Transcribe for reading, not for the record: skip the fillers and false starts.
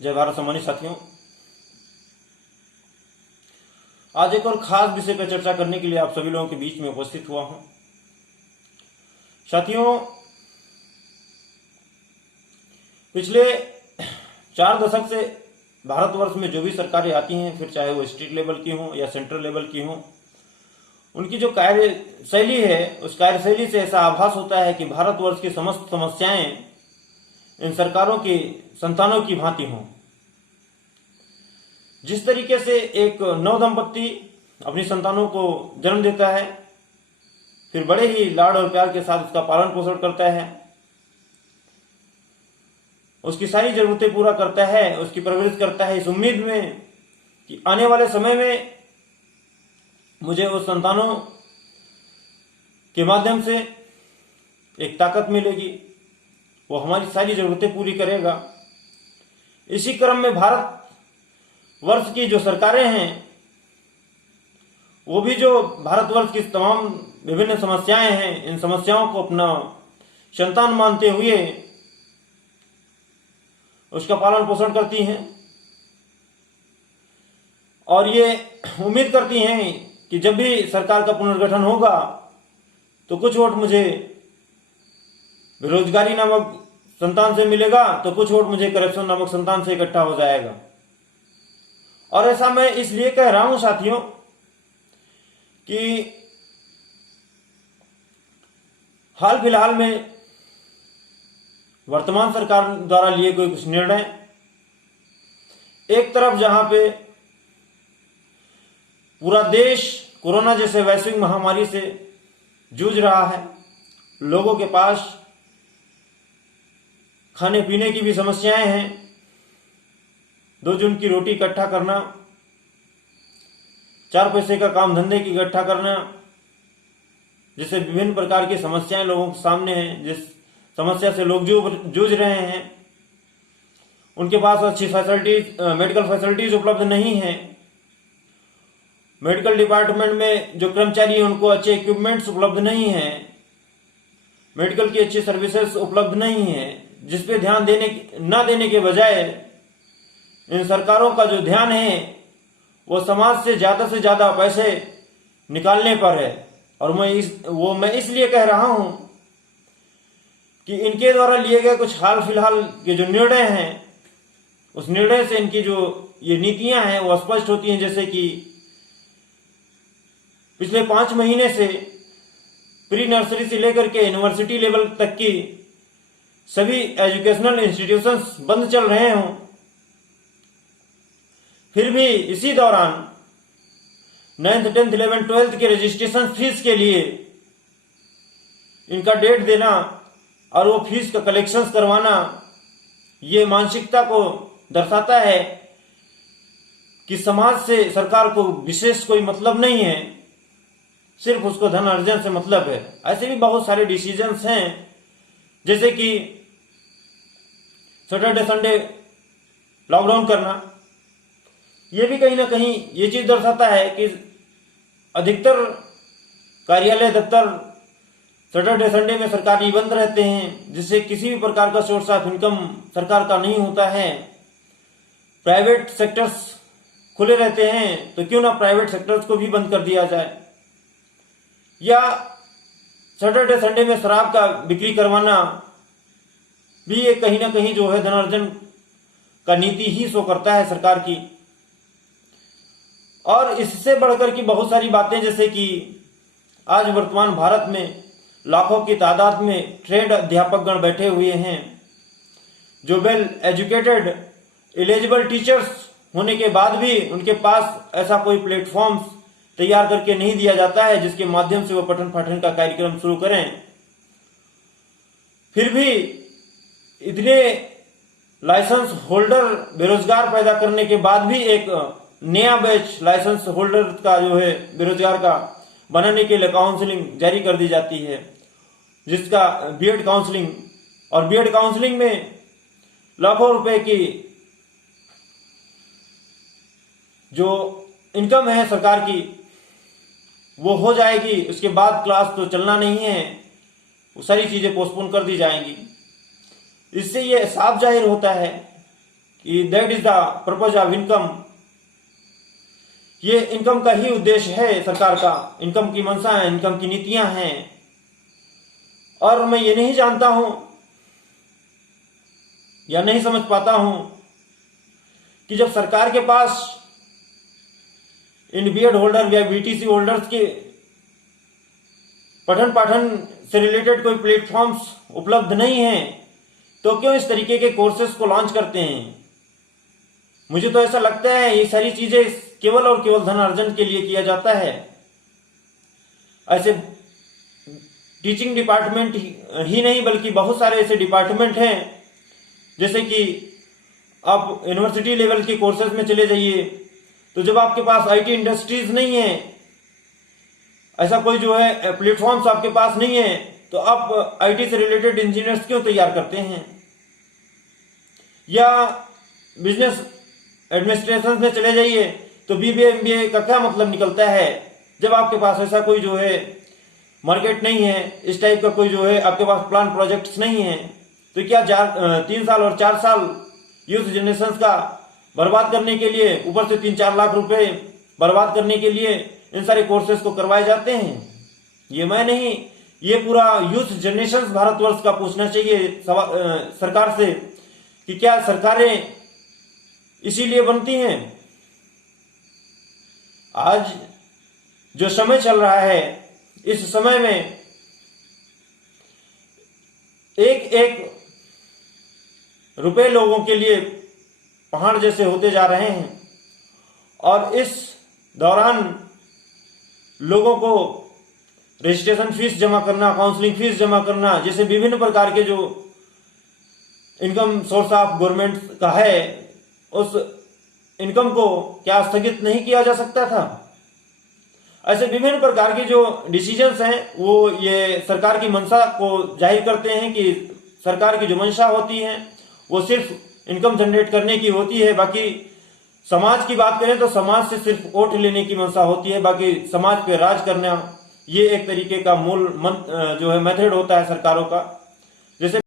जय भारत सम्मानित साथियों, आज एक और खास विषय पर चर्चा करने के लिए आप सभी लोगों के बीच में उपस्थित हुआ हूं। साथियों, पिछले 4 दशक से भारतवर्ष में जो भी सरकारें आती हैं, फिर चाहे वो स्टेट लेवल की हों या सेंट्रल लेवल की हों, उनकी जो कार्यशैली है, उस कार्यशैली से ऐसा आभास होता है कि भारतवर्ष की समस्त समस्याएं इन सरकारों की संतानों की भांति हों। जिस तरीके से एक नवदंपति अपनी संतानों को जन्म देता है, फिर बड़े ही लाड और प्यार के साथ उसका पालन पोषण करता है, उसकी सारी जरूरतें पूरा करता है, उसकी परवरिश करता है, इस उम्मीद में कि आने वाले समय में मुझे उस संतानों के माध्यम से एक ताकत मिलेगी, वो हमारी सारी जरूरतें पूरी करेगा। इसी क्रम में भारत वर्ष की जो सरकारें हैं, वो भी जो भारतवर्ष की तमाम विभिन्न समस्याएं हैं, इन समस्याओं को अपना संतान मानते हुए उसका पालन पोषण करती हैं और ये उम्मीद करती हैं कि जब भी सरकार का पुनर्गठन होगा तो कुछ वोट मुझे बेरोजगारी नामक संतान से मिलेगा, तो कुछ वोट मुझे करप्शन नामक संतान से इकट्ठा हो जाएगा। और ऐसा मैं इसलिए कह रहा हूं साथियों कि हाल फिलहाल में वर्तमान सरकार द्वारा लिए गए कुछ निर्णय, एक तरफ जहां पे पूरा देश कोरोना जैसे वैश्विक महामारी से जूझ रहा है, लोगों के पास खाने पीने की भी समस्याएं हैं, 2 जून की रोटी इकट्ठा करना, 4 पैसे का काम धंधे की इकट्ठा करना, जिससे विभिन्न प्रकार की समस्याएं लोगों के सामने हैं, जिस समस्या से लोग जूझ रहे हैं, उनके पास अच्छी फैसिलिटीज, मेडिकल फैसिलिटीज उपलब्ध नहीं है। मेडिकल डिपार्टमेंट में जो कर्मचारी हैं उनको अच्छे इक्विपमेंट्स उपलब्ध नहीं है, मेडिकल की अच्छी सर्विसेज उपलब्ध नहीं है, जिसपे ध्यान देने के बजाय इन सरकारों का जो ध्यान है वो समाज से ज्यादा पैसे निकालने पर है। और मैं इसलिए कह रहा हूं कि इनके द्वारा लिए गए कुछ हाल फिलहाल के जो निर्णय हैं, उस निर्णय से इनकी जो ये नीतियां हैं वो स्पष्ट होती हैं। जैसे कि पिछले 5 महीने से प्री नर्सरी से लेकर के यूनिवर्सिटी लेवल तक की सभी एजुकेशनल इंस्टीट्यूशंस बंद चल रहे हों, फिर भी इसी दौरान 9th, 10th, 11th, 12th के रजिस्ट्रेशन फीस के लिए इनका डेट देना और वो फीस का कलेक्शन करवाना, ये मानसिकता को दर्शाता है कि समाज से सरकार को विशेष कोई मतलब नहीं है, सिर्फ उसको धन अर्जन से मतलब है। ऐसे भी बहुत सारे डिसीजंस हैं, जैसे कि सैटरडे संडे लॉकडाउन करना, ये भी कहीं ना कहीं ये चीज दर्शाता है कि अधिकतर कार्यालय दफ्तर सैटरडे संडे में सरकारी बंद रहते हैं, जिससे किसी भी प्रकार का सोर्स ऑफ इनकम सरकार का नहीं होता है। प्राइवेट सेक्टर्स खुले रहते हैं, तो क्यों ना प्राइवेट सेक्टर्स को भी बंद कर दिया जाए, या सैटरडे संडे में शराब का बिक्री करवाना भी ये कहीं ना कहीं जो है धनार्जन का नीति ही शो करता है सरकार की। और इससे बढ़कर की बहुत सारी बातें, जैसे कि आज वर्तमान भारत में लाखों की तादाद में ट्रेंड अध्यापकगण बैठे हुए हैं, जो वेल एजुकेटेड एलिजिबल टीचर्स होने के बाद भी उनके पास ऐसा कोई प्लेटफॉर्म तैयार करके नहीं दिया जाता है जिसके माध्यम से वो पठन पाठन का कार्यक्रम शुरू करें। फिर भी इतने लाइसेंस होल्डर बेरोजगार पैदा करने के बाद भी एक नया बैच लाइसेंस होल्डर का जो है बेरोजगार का बनाने के लिए काउंसलिंग जारी कर दी जाती है, जिसका बीएड काउंसलिंग, और बीएड काउंसलिंग में लाखों रुपए की जो इनकम है सरकार की वो हो जाएगी, उसके बाद क्लास तो चलना नहीं है, वो सारी चीजें पोस्टपोन कर दी जाएंगी। इससे ये साफ जाहिर होता है that is the purpose of income. ये इनकम का ही उद्देश्य है सरकार का, इनकम की मंशा है, इनकम की नीतियां हैं। और मैं ये नहीं जानता हूं या नहीं समझ पाता हूं कि जब सरकार के पास इन बीएड होल्डर या बीटीसी होल्डर्स के पठन पाठन से रिलेटेड कोई प्लेटफॉर्म्स उपलब्ध नहीं है, तो क्यों इस तरीके के कोर्सेज को लॉन्च करते हैं। मुझे तो ऐसा लगता है ये सारी चीजें केवल और केवल धन अर्जन के लिए किया जाता है। ऐसे टीचिंग डिपार्टमेंट ही नहीं बल्कि बहुत सारे ऐसे डिपार्टमेंट हैं, जैसे कि आप यूनिवर्सिटी लेवल के कोर्सेज में चले जाइए, तो जब आपके पास आईटी इंडस्ट्रीज नहीं है, ऐसा कोई जो है प्लेटफॉर्म्स आपके पास नहीं है, तो आप आईटी से रिलेटेड इंजीनियर्स क्यों तैयार करते हैं। या बिजनेस एडमिनिस्ट्रेशन में चले जाइए, तो बीबीए एमबीए का क्या मतलब निकलता है, जब आपके पास ऐसा कोई जो है मार्केट नहीं है, इस टाइप का कोई जो है आपके पास प्लान प्रोजेक्ट्स नहीं है। तो क्या 3 साल और 4 साल यूथ जनरेशन का बर्बाद करने के लिए, ऊपर से 3-4 लाख रुपए बर्बाद करने के लिए इन सारे कोर्सेज को करवाए जाते हैं। ये मैं नहीं, ये पूरा यूथ जनरेशन भारतवर्ष का पूछना चाहिए सरकार से कि क्या सरकारें इसीलिए बनती हैं। आज जो समय चल रहा है, इस समय में एक एक रुपए लोगों के लिए पहाड़ जैसे होते जा रहे हैं, और इस दौरान लोगों को रजिस्ट्रेशन फीस जमा करना, काउंसलिंग फीस जमा करना, जैसे विभिन्न प्रकार के जो इनकम सोर्स ऑफ गवर्नमेंट का है, उस इनकम को क्या स्थगित नहीं किया जा सकता था। ऐसे विभिन्न प्रकार के जो डिसीजंस हैं वो ये सरकार की मंशा को जाहिर करते हैं कि सरकार की जो मंशा होती है वो सिर्फ इनकम जनरेट करने की होती है। बाकी समाज की बात करें तो समाज से सिर्फ वोट लेने की मंशा होती है, बाकी समाज पे राज करना ये एक तरीके का मूल जो है मेथड होता है सरकारों का। जैसे